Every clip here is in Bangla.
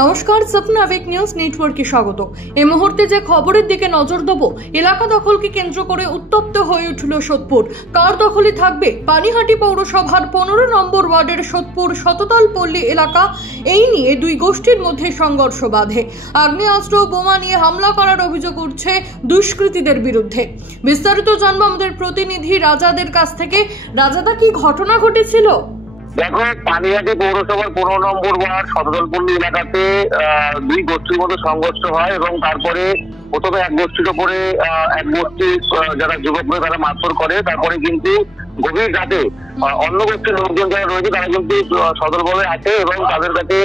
নমস্কার, স্বপ্নাবিক নিউজ নেটওয়ার্কে স্বাগত। এই মুহূর্তে যে খবরের দিকে নজর দেব, এলাকা দখলকে কেন্দ্র করে উত্তপ্ত হয়ে উঠল সোদপুর। কার দখলে থাকবে পানিহাটি পৌরসভার 15 নম্বর ওয়ার্ডের সোদপুর শততল পল্লী এলাকা? এই নিয়ে দুই গোষ্ঠীর মধ্যে সংঘর্ষ বাধে। আগ্নেয়াস্ত্র বোমা নিয়ে হামলা করার অভিযোগ উঠছে দুষ্কৃতীদের বিরুদ্ধে। বিস্তারিত জানবো আমাদের প্রতিনিধি রাজাদের কাছ থেকে। রাজাদা, কি ঘটনা ঘটেছিল? দেখো, পানিহাটি পৌরসভার 15 নম্বর ওয়ার্ড শততলপল্লী এলাকাতে দুই গোষ্ঠীর মধ্যে সংঘর্ষ হয় এবং তারপরে প্রথমে এক গোষ্ঠীর ওপরে এক গোষ্ঠী যারা যুবকরা তারা মারধর করে। তারপরে কিন্তু গভীর রাতে অন্য গোষ্ঠীর লোকজন যারা রয়েছে তারা কিন্তু সদলবলে আছে এবং তাদের কাছে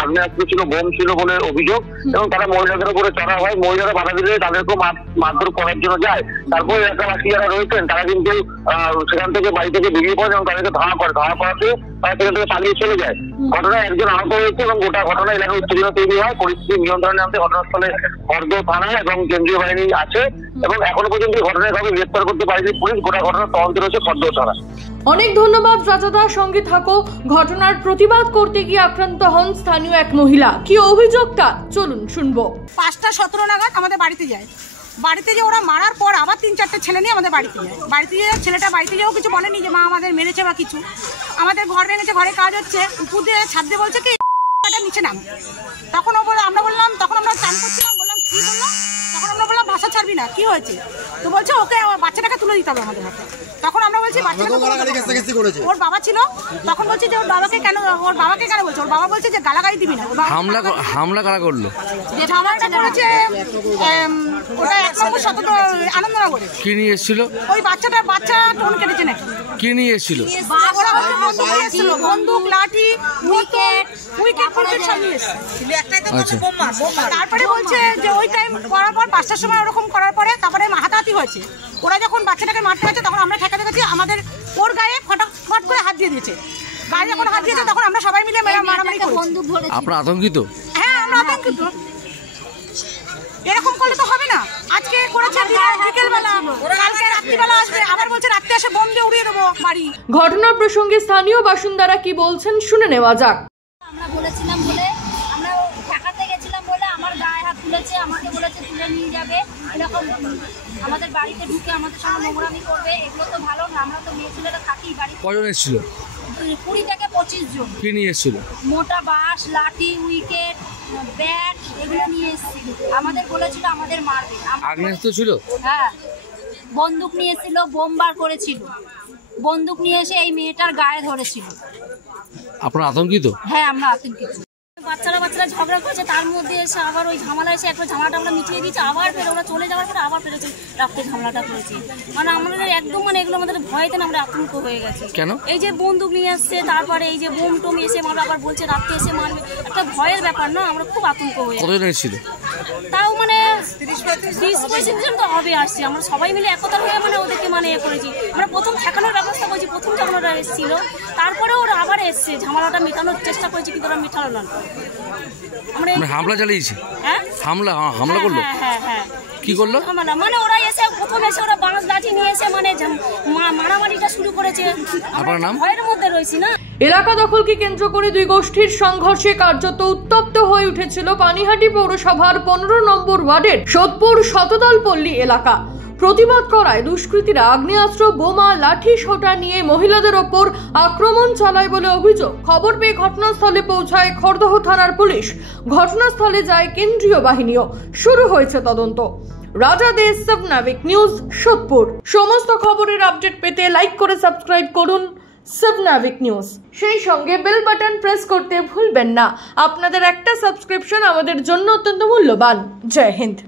আগ্নেয়াস্ত্র ছিল, বোম ছিল বলে অভিযোগ এবং তারা মহিলাদের উপরে চড়া হয়। মহিলারা বাধা দিলে তাদেরকেও মারধর করার জন্য যায়। তারপর এলাকাবাসী যারা রয়েছেন তারা কিন্তু সেখান থেকে বাড়ি থেকে বেরিয়ে পড়ে এবং তাদেরকে ধাওয়া করাতে তারা সেখান থেকে পালিয়ে চলে যায়। ঘটনায় একজন আহত হয়েছে এবং গোটা ঘটনা এলাকায় উত্তেজনা তৈরি হয়। পরিস্থিতি নিয়ন্ত্রণে আনতে ঘটনাস্থলে খড়দহ থানা এবং কেন্দ্রীয় বাহিনী আছে এবং এখনো পর্যন্ত ঘটনায় কাউকে গ্রেফতার করতে পারেনি পুলিশ। গোটা ঘটনা তদন্ত রয়েছে খড়দহ থানা। অনেক ধন্যবাদ রাজাদার, সঙ্গে থাকো। ঘটনার প্রতিবাদ করতে গিয়ে আক্রান্ত হন স্থানীয় এক মহিলা। কি অভিযোগটা চলুন শুনবো। 5:17 নাগাদ আমাদের বাড়িতে যায়। বাড়িতে যে ওরা মারার পর আবার 3-4টে ছেলে নিয়ে আমাদের বাড়িতে যায়। বাড়িতে যে ছেলেটা বাড়িতে যেও কিছু বলেনি যে মা আমাদের মেরেছে বা কিছু। আমাদের ঘর ভেঙেছে, ঘরে কাজ হচ্ছে, উপর দিয়ে ছাদ দিয়ে বলছে কি নিচে নাম। তখন ও বলে, আমরা বললাম, তখন আমরা চান করছিলাম, বললাম কি বললো, তখন আমরা বললাম ভাষা ছাড়বি না, কি হয়েছে? তো বলছে ওকে বাচ্চাটাকে তুলে দিতে হবে আমাদের হাতে। তখন আমরা বলছি ওর বাবা ছিল, তখন বলছি যে ওর বাবাকে কেন বলছে? ওর বাবা বলছে যে গালাগালি দিবি না। হামলা কারা করলো? যে হামলাটা করেছে ওটা 1 নম্বর আনন্দনগরে। কি নিয়ে এসেছিল? ওই বাচ্চা টোন কেটেছে নাকি। কি নিয়ে এসেছিল? বন্দুক, লাঠি, উইকেট সব নিয়ে এসেছিল। তারপরে বলছে যে ওই টাইম করার পর 5টার সময় ওরকম করার পরে তারপরে হাতাহাতি হয়েছে। ওরা যখন বাচ্চাটাকে মারতে হয়েছে তখন আমরা ঠেকাতে গেছি, আমাদের ওর গায়ে ফটাফট করে হাত দিয়ে দিয়েছে। গায়ে যখন হাত দিয়েছে তখন আমরা সবাই মিলে মারামারি করি। আপনারা আতঙ্কিত? হ্যাঁ, আমরা আতঙ্কিত। এরকম করলে তো হবে না। আজকে করেছে বিকেলবেলা, কালকে রাত্রিবেলা আসবে, আবার বলছে রাত্রে এসে বোম দিয়ে উড়িয়ে দেবো বাড়ি। ঘটনার প্রসঙ্গে স্থানীয় বাসিন্দারা কি বলছেন শুনে নেওয়া যাক। আমরা বলেছিলাম বলে, আমরা ঢাকাতে গেছিলাম বলে আমার গায়ে হাত তুলেছে, আমাকে বলেছে তুলে নিয়ে যাবে, এরকম আমাদের বাড়িতে ঢুকে আমাদের সঙ্গে নোংরামি করবে। এগুলো তো ভালো না। আমরা তো মেয়ে ছেলেরা থাকি বাড়ি। কজন এসেছিল? 20 থেকে 25 জন। কি নিয়ে এসেছিল? মোটা বাঁশ, লাঠি, উইকেট, ব্যাট এগুলো নিয়ে এসেছিল। আমাদের বলেছিল আমাদের মারবে। আগ্নেয়াস্ত্র ছিল? হ্যাঁ, বন্দুক নিয়ে এসেছিল, বোম বার করেছিল। বন্দুক নিয়ে এসে এই মেয়েটার গায়ে ধরেছিল। আপনারা আতঙ্কিত? হ্যাঁ, আমরা আতঙ্কিত। বাচ্চারা ঝগড়া করছে, তার মধ্যে এসে আবার ওই ঝামেলা এসে একবার ঝামেলাটা আমরা মিটিয়ে দিয়েছি। আবার ফের ওরা চলে যাওয়ার পরে আবার ফেরেছে রাত্রে ঝামেলাটা করেছে। মানে আমাদের একদম এগুলো আমাদের ভয়তে আমরা আতঙ্ক হয়ে গেছে। কেন? এই যে বন্দুক নিয়ে আসছে, তারপরে এই যে বোম টোম এসে মারবে, আবার বলছে রাত্রে এসে মারবে। একটা ভয়ের ব্যাপার না, আমরা খুব আতঙ্ক হয়ে গেছি। কতজন এসেছিল? তাও 30-35 জন তো হবে আসছে। আমরা সবাই মিলে একতা হয়ে ওদেরকে এ করেছি। আমরা প্রথম ঠেকানোর ব্যবস্থা করেছি। প্রথম যখন ওরা এসেছিল তারপরে ওরা আবার এসছে, ঝামেলাটা মেটানোর চেষ্টা করেছি কিন্তু ওরা মেটালো না। হামলা চালিয়েছি? হ্যাঁ, হামলা করলো। হ্যাঁ। কি করলো? ওরা এসে প্রথম এসে ওরা বাঁশ লাঠি নিয়ে এসে মারামারিটা শুরু করেছে। আপনার নাম? ভয়ের মধ্যে রয়েছি না। এলাকা দখলকে কেন্দ্র করে দুই গোষ্ঠীর সংঘর্ষে কার্যত উত্তপ্ত হয়ে উঠেছিল পানিহাটি পৌরসভার 15 নম্বর ওয়ার্ডের সোদপুর শততল পল্লী এলাকা। প্রতিবাদ করায় দুষ্কৃতীরা আগ্নেয়াস্ত্র, বোমা, লাঠি সোটা নিয়ে মহিলাদের ওপর আক্রমণ চালায় বলে অভিযোগ। খবর পেয়ে ঘটনাস্থলে পৌঁছায় খড়দহ থানার পুলিশ। ঘটনাস্থলে যায় কেন্দ্রীয় বাহিনীও। শুরু হয়েছে তদন্ত। রাজাদের স্বপ্নাবিক নিউজ সোদপুর। সমস্ত খবরের আপডেট পেতে লাইক করে সাবস্ক্রাইব করুন স্বপ্নাবিক নিউজ। সেই সঙ্গে বেল বাটন প্রেস করতে ভুলবেন না। আপনাদের একটা সাবস্ক্রিপশন আমাদের জন্য অত্যন্ত মূল্যবান। জয় হিন্দ।